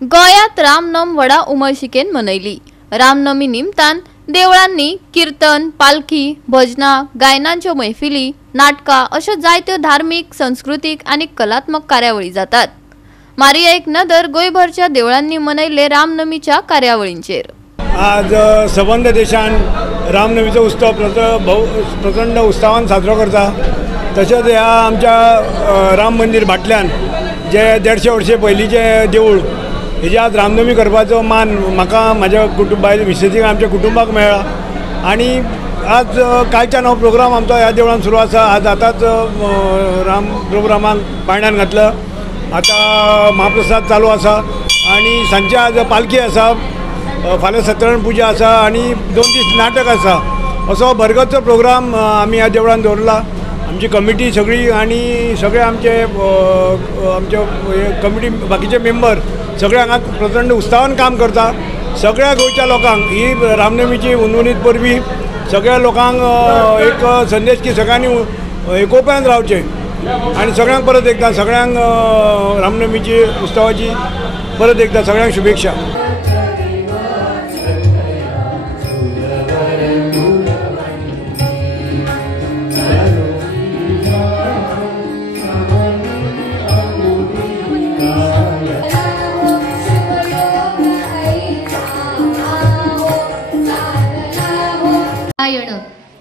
गोयात रामनवमी व्हडा उमळशिकेन मनयली। रामनवमी निमतान देवळांनी कीर्तन, पालखी, भजनां, गायनांच्यो मैफिली, नाटकां अशो जायत्यो धार्मिक, सांस्कृतिक आनी कलात्मक कार्यावळी जातात। मारिया एक नदर गोंयभरच्या देवळांनी मनयले रामनवमीच्या कार्यावळींचेर। आज सबंद देशान रामनवमीचो उत्सव प्रचंड उत्सवान साजरो करता। तशेंच ह्या आमच्या राम मंदिर भाटल्यान जे 150 वर्षे पयलींचे देवूळ हेजी आज रामनवमी करपाचो मान म्हाका म्हाज्या कुटुंबाक विशेषीक आमच्या कुटुंबाक मेळ्ळा। आनी आज कालच्यान हो प्रोग्राम आमचो ह्या देवळान सुरू आसा। आज आतांच राम प्रोग्रामाक पाळण्यान घातलं। आता महाप्रसाद चालू आसा आनी सांजचे आज पालखी आसा, फाल्यां सत्यनारायण पुजा आसा आनी 2 दीस नाटक आसा। असो भरगच्च प्रोग्राम आमी ह्या देवळान दवरला। आमची कमिटी सगळी आनी सगळे आमचे कमिटी बाकीचे मेंबर सगळे हांगा प्रचंड उत्साहान काम करता। सगळ्या गोंयच्या लोकांक ही रामनवमीची उनवणीत परबी सगळ्या लोकांक एक संदेश की सगळ्यांनी एकोप्यान रावचे आनी सगळ्यांक परत एकदा सगळ्यांक रामनवमीची उत्सवाची परत एकदा सगळ्यांक शुभेच्छा।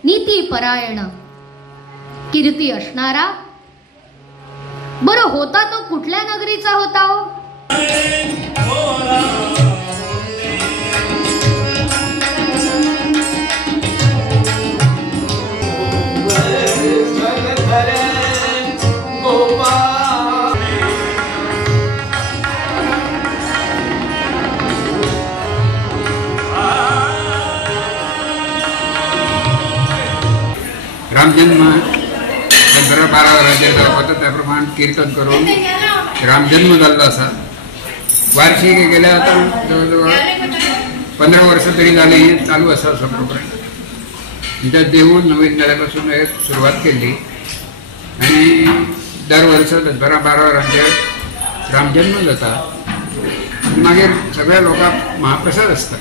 नीती परायण कीर्ती असणारा बरं होता तो कुठल्या नगरीचा होता हो? रामजन्म 11-12 वरांचेर जावपाचो त्या प्रमाण कीर्तन करून रामजन्म जाल्लो आसा। वार्षिक गेल्या आतां जवळ जवळ 15 वर्सां तरी जाली चालू आसा असो प्रोग्राम। त्या देवूळ नवीन जाल्या पासून सुरवात केल्ली आनी दर वर्स 10-12 वरांचेर रामजन्म जाता। मागीर सगळ्या लोकांक महाप्रसाद आसता।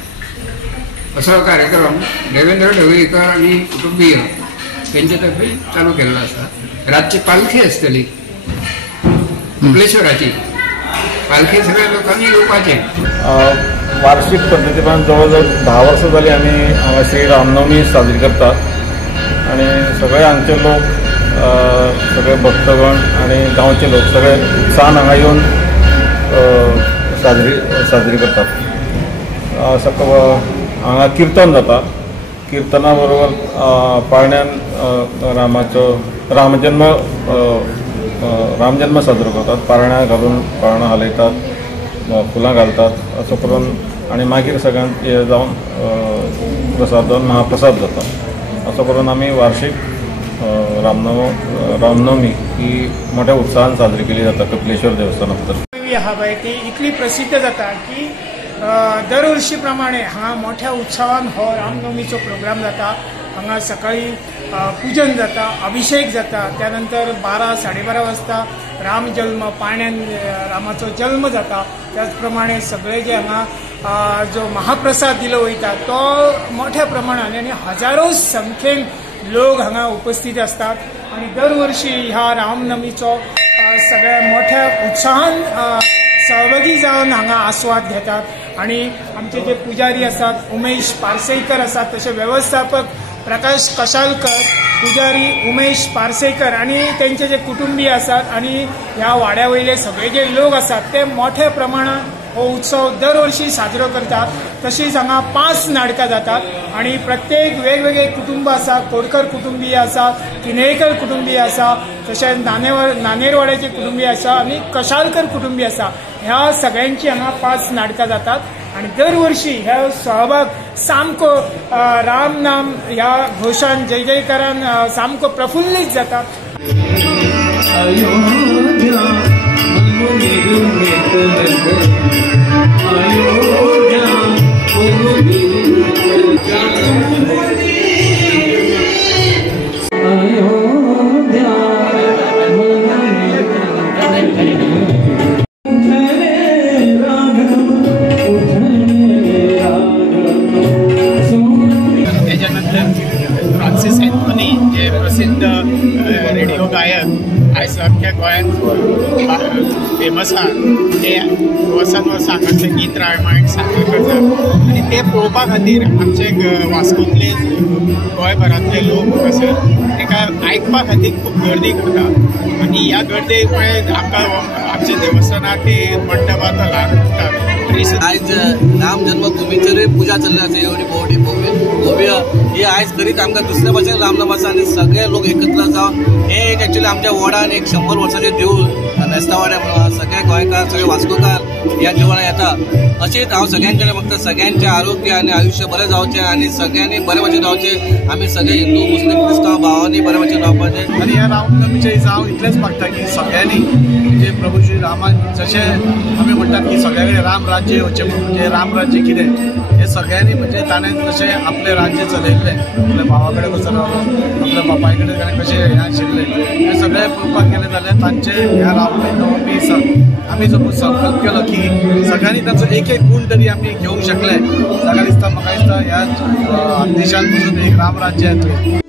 असो कार्यक्रम देवेंद्र ढवळीकर आनी कुटुंबीय त्यांच्या तर्फे चालू केलेला असा। रातची पालखी असतली कपलेश्वराची पालखी सगळ्या लोकांनी येवपाचे। वार्षिक पद्धतीन जवळ 10 वर्सां जाली आमी हांगासर रामनवमी साजरी करतात आनी सगळे हांगचे लोक सगळे भक्तगण आनी गांवचे लोक सगळे उत्साहान हांगा येवन साजरी करतात। हांगा कीर्तन जाता। कीर्तना बरोबर पाळण्यान रामजन्म साजरो करतात। पाळण्या घालून पाळणां हालयतात, फुलां घालतात असो करून आनी मागीर सगळ्यांक हे जावन महाप्रसाद जाता। असो करून आमी वार्षिक रामनवमी ही मोठ्या उत्साहान साजरी केली जाता कपिलेश्वर देवस्थानांत। ती इतली प्रसिद्ध जाता की दरवर्षी प्रमाणे हांगा मोठ्या उत्सवान हो रामनवमीचो प्रोग्राम जाता। हांगा सकाळी पूजन जाता, अभिषेक जाता, त्यानंतर 12-12:30 वाजता राम जल्म पाळण्यान रामाचो जल्म जाता। त्याचप्रमाणे सगळे जे हांगा जो महाप्रसाद दिलो वयता तो मोठ्या प्रमाणान आनी हजारो संख्येन लोक हांगा उपस्थित असतात आणि दरवर्षी ह्या रामनवमीचो सगळ्या मोठ्या उत्साहान सहभागी जावन हांगा आस्वाद घेतात। आणि आमचे जे पुजारी असतात उमेश पार्सेकर असतात, तसे व्यवस्थापक प्रकाश कशालकर, पुजारी उमेश पार्सेकर आणि त्यांचे जे कुटुंबीय असतात आणि ह्या वाड्यावयले सगळे जे लोक असतात ते मोठ्या प्रमाणात हो उत्सव दरवर्षी साजरो करतात। तशीच हांगा 5 नाटकां जातात आणि प्रत्येक वेगवेगळे कुटुंब आसा। कोडकर कुटुंबीय आसा, किनयेकर कुटुंबीय आसा, तशेंच नानेरवाड्याचे कुटुंबीय आसा आणि कशालकर कुटुंबीय आसा। ह्या सगळ्यांची हांगा 5 नाटकां जातात आणि दरवर्षी ह्या सहभाग सामको राम नाम ह्या घोषान जय जयकारान सामको प्रफुल्लीत जाता। राघव फेमस आसा ते वर्सान वर्स हांगासलें गीत रामायण सादर करतात आनी ते पळोवपा खातीर आमचे वास्कोंतले गोंयभरांतले लोक आसात ताका आयकपा खातीर खूब गर्दी करता आनी ह्या गर्देक आमकां आमच्या देवस्थानाक ते मंडपांत ल्हान दिसतात. आज राम जन्मभूमीचेरूय पुजा चल्ली आसा एवढी व्हडली भव्य ही आयज करीत आमकां दुसऱ्या भाशेन रामनाम आसा आनी सगळे लोक एकत्र जावन हे एक एक्चुअली आमच्या वॉर्डान एक 100 वर्सांचें देवूळ मेस्तावाड्या म्हणून सगळे गोंयकार सगळे वास्कोकार ह्या देवळान येता. अशीच हांव सगळ्यांचे फक्त सगळ्यांचे आरोग्य आनी आयुश्य बरें जावचें आनी सगळ्यांनी बरे भाशेन रावचें. आमी सगळे हिंदू मुस्लीम क्रिस्तांव भावांनी बरे भाशेन रावपाचें. आनी ह्या रामनमीच्या दिसा हांव इतलेंच मागता की सगळ्यांनी म्हणजे प्रभू श्री रामान जशें आमी म्हणटात की सगळ्या कडेन राम राज्य येवचें म्हणजे राम राज्य कितें हे सगळ्यांनी म्हणजे ताणें जशें आपलें राज्य चलयल्लें आपल्या भावा कडेन कसो रावलो आपल्या बापाय कडेन ताणें कशें हें आशिल्लें हें सगळें पळोवपाक गेलें जाल्यार तांचे ह्या रामनवमी दिसा आमी जो संकल्प केलो की सगळ्यांनी तांचो एक एक गूण तरी आमी घेवंक शकले जाल्यार दिसता म्हाका दिसता ह्या देशांत पसून एक राम राज्य येतलें.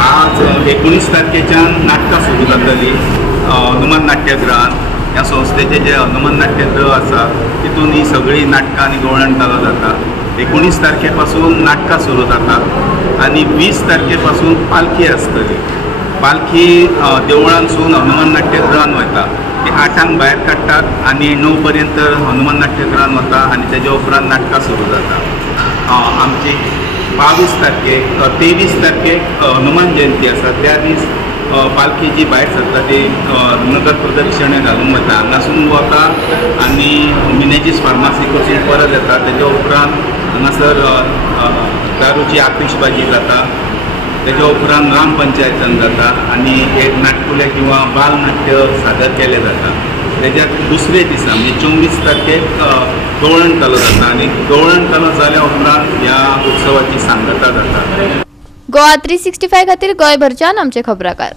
आज 19 तारखेच्यान नाटकां सुरू जातली हनुमान नाट्यगृहान. ह्या संस्थेचे जे हनुमान नाट्यगृह आसा तितून ही सगळी नाटकां आनी गवळण चालू जाता. 19 तारखे पासून नाटकां सुरू जातात आनी 20 तारखे पासून पालखी आसतली. पालखी देवळांसून हनुमान नाट्यगृहान वता. ती 8 भायर काडटात आनी 9 पर्यंत हनुमान नाट्यगृहान वता आनी तेज्या उपरांत नाटकां सुरू जाता. आमची 22 तारखेक 23 तारखेक हनुमान जयंती आसा त्या दीस पालखी जी भायर सरता ती नगर प्रदक्षिणे घालूंक वता. हांगासून वता आनी मिनेजीस फार्मासी कडसून परत येता. तेज्या उपरांत हांगासर दारूची आतिशबाजी जाता. तेज्या उपरांत ग्राम पंचायतान जाता आनी एक नाटकुले किंवा बाल नाट्य सादर केले जाता. तेज्या दुसरे दिसा म्हणजे 24 तारखेक गवळण चालू जाता आनी गवळण चालू जाल्या उपरांत ह्या उत्सवाची सांगता जाता. गोवा 365 खातीर गोंयभरच्यान आमचे खबराकार.